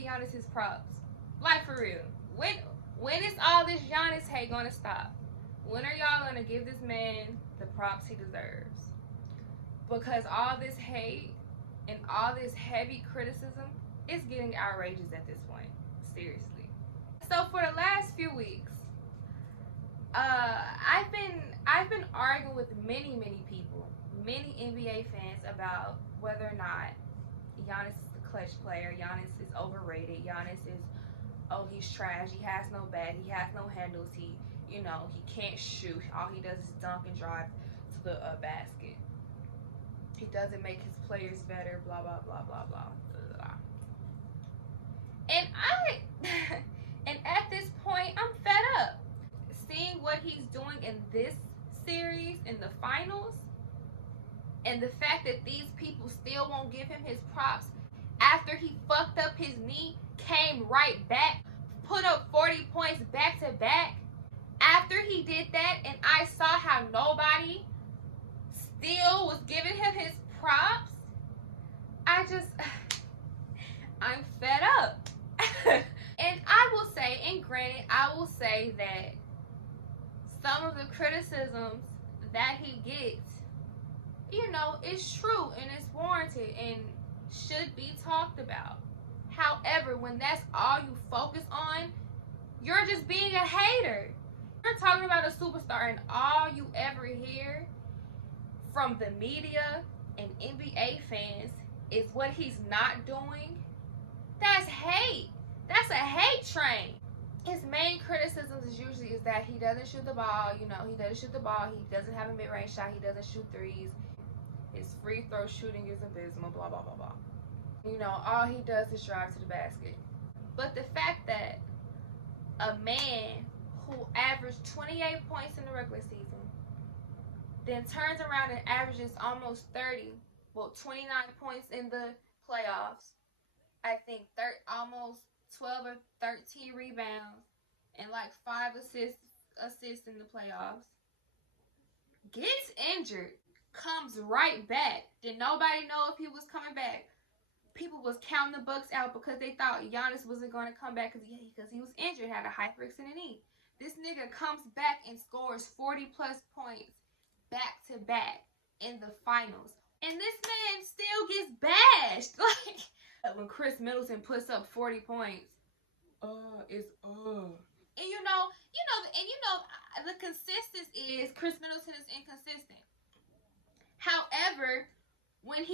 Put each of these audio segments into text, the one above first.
get Giannis his props? Like, for real. When is all this Giannis hate gonna stop? When are y'all gonna give this man the props he deserves? Because all this hate and all this heavy criticism is getting outrageous at this point. Seriously. So for the last few weeks, I've been arguing with many people, many NBA fans about whether or not Giannis is the clutch player. Giannis is overrated. Giannis is, oh, he's trash. He has no bat. He has no handles. He can't shoot. All he does is dunk and drive to the basket. He doesn't make his players better. Blah blah blah blah blah. Blah, blah. And at this point, I'm fed up. Seeing what he's doing in this series, in the finals, and the fact that these people still won't give him his props after he fucked up his knee, came right back, put up 40 points back to back. After he did that, and I saw how nobody still was giving him his props, I'm fed up. And I will say, and granted, I will say that some of the criticisms that he gets, is true and it's warranted and should be talked about. However, when that's all you focus on, you're just being a hater. You're talking about a superstar and all you ever hear from the media and NBA fans is what he's not doing. That's hate. That's a hate train. His main criticisms is that he doesn't shoot the ball. He doesn't shoot the ball. He doesn't have a mid-range shot. He doesn't shoot threes. His free throw shooting is abysmal. Blah blah blah blah. All he does is drive to the basket. But the fact that a man who averaged 28 points in the regular season, then turns around and averages almost 29 points in the playoffs, I think almost 12 or 13 rebounds, and like 5 assists in the playoffs, gets injured, comes right back. Did nobody know if he was coming back? People was counting the Bucks out because they thought Giannis wasn't going to come back because he was injured, had a hyperextended knee. This nigga comes back and scores 40 plus points back to back in the finals, and this man still gets bashed. Like, when Chris Middleton puts up 40 points, the consistency is Chris Middleton is inconsistent. However, when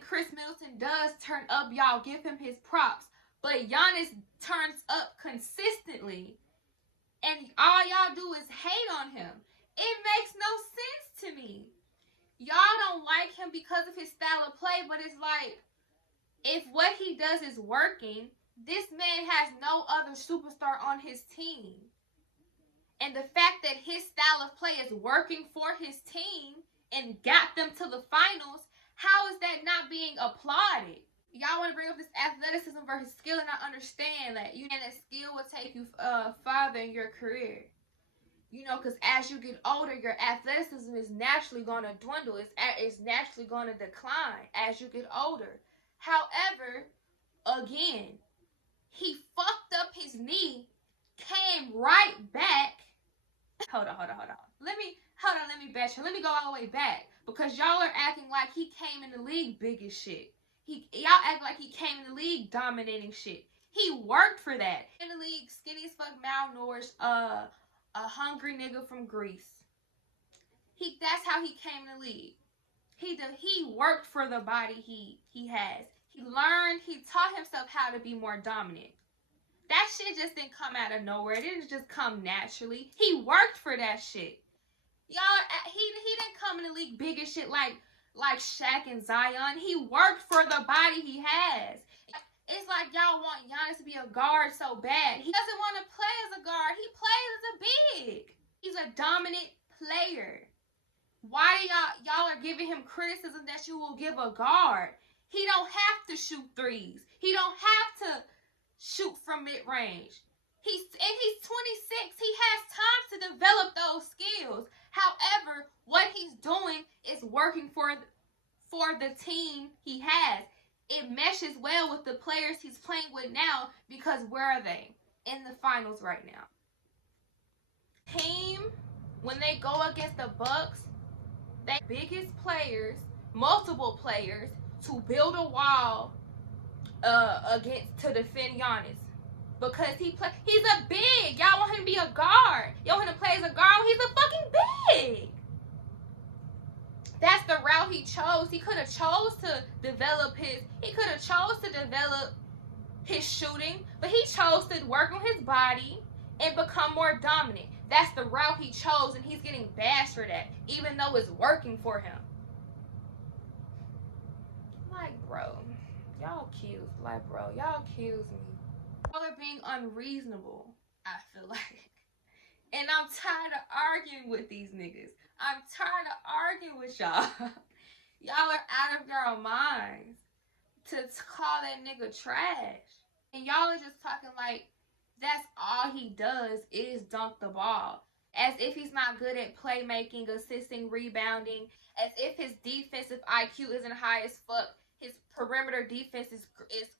Chris Middleton does turn up, y'all give him his props. But Giannis turns up consistently, and all y'all do is hate on him. It makes no sense to me. Y'all don't like him because of his style of play, but it's like, if what he does is working, this man has no other superstar on his team. And the fact that his style of play is working for his team and got them to the finals, how is that not being applauded? Y'all want to bring up this athleticism versus skill, and I understand that that skill will take you farther in your career. Because as you get older, your athleticism is naturally going to dwindle. It's naturally going to decline as you get older. However, again, he fucked up his knee, came right back. Hold on. Let me back you. Let me go all the way back, because y'all are acting like he came in the league big as shit. Y'all act like he came in the league dominating shit. He worked for that. In the league, skinny as fuck, malnourished, a hungry nigga from Greece. That's how he came in the league. He worked for the body he has. He taught himself how to be more dominant. That shit just didn't come out of nowhere. It didn't just come naturally. He worked for that shit. Y'all, he didn't come in the league big as shit like Shaq and Zion. He worked for the body he has. It's like y'all want Giannis to be a guard so bad. He doesn't want to play as a guard. He plays as a big. He's a dominant player. Why y'all are giving him criticism that you will give a guard? He don't have to shoot threes. He don't have to shoot from mid-range. He's 26. He has time to develop those skills. However, what he's doing is working for the team he has. it meshes well with the players he's playing with now, because where are they? In the finals right now. Team, when they go against the Bucks, they biggest players, multiple players, to build a wall against to defend Giannis. Because he's a big. Y'all want him to be a guard. Y'all want him to play as a guard. He's a fucking big. That's the route he chose. He could have chose to develop his shooting, but he chose to work on his body and become more dominant. That's the route he chose, and he's getting bashed for that, even though it's working for him. Like, bro, y'all kills. Like, bro, y'all kills me. Y'all are being unreasonable, I feel like. And I'm tired of arguing with these niggas. I'm tired of arguing with y'all. Y'all are out of your minds to call that nigga trash. And y'all are just talking like that's all he does is dunk the ball. As if he's not good at playmaking, assisting, rebounding. As if his defensive IQ isn't high as fuck. His perimeter defense is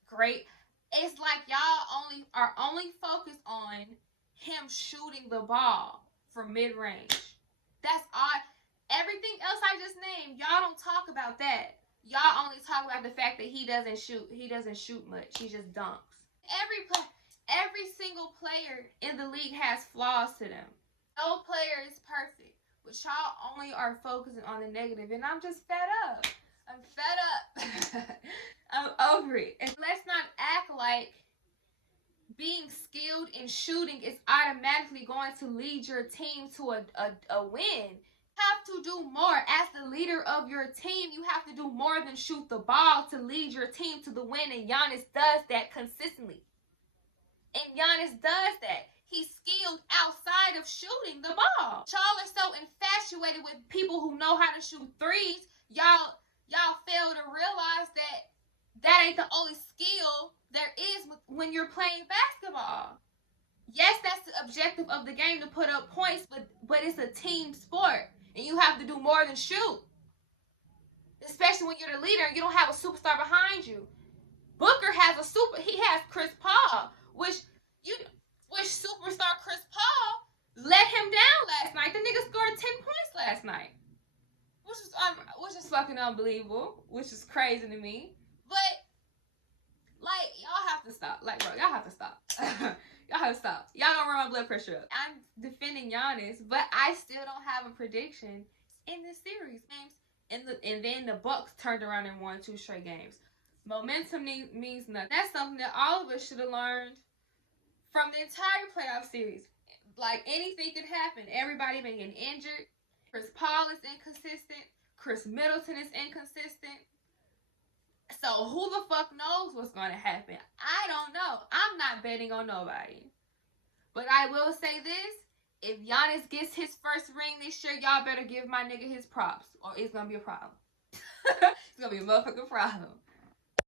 great. It's like y'all are only focused on him shooting the ball from mid-range. That's all. Everything else I just named, y'all don't talk about that. Y'all only talk about the fact that he doesn't shoot. He doesn't shoot much. He just dunks. Every single player in the league has flaws to them. No player is perfect. But y'all only are focusing on the negative. And I'm just fed up. I'm fed up. I'm over it. And let's not act like being skilled in shooting is automatically going to lead your team to a win. You have to do more. As the leader of your team, you have to do more than shoot the ball to lead your team to the win. And Giannis does that consistently. And Giannis does that. He's skilled outside of shooting the ball. Y'all are so infatuated with people who know how to shoot threes. Y'all fail to realize that ain't the only skill there is when you're playing basketball. Yes, that's the objective of the game, to put up points, but it's a team sport. And you have to do more than shoot. Especially when you're the leader and you don't have a superstar behind you. Booker has he has Chris Paul, which superstar Chris Paul let him down last night. The nigga scored 10 points last night. Which is fucking unbelievable. Which is crazy to me. But like, y'all have to stop. Like, bro, y'all have to stop. Y'all have to stop. Y'all gonna run my blood pressure up. I'm defending Giannis, but I still don't have a prediction in this series. And then the Bucks turned around and won 2 straight games. Momentum means nothing. That's something that all of us should have learned from the entire playoff series. Like, anything could happen. Everybody been getting injured. Chris Paul is inconsistent. Chris Middleton is inconsistent. So who the fuck knows what's going to happen? I don't know. I'm not betting on nobody. But I will say this. If Giannis gets his first ring this year, y'all better give my nigga his props, or it's going to be a problem. It's going to be a motherfucking problem.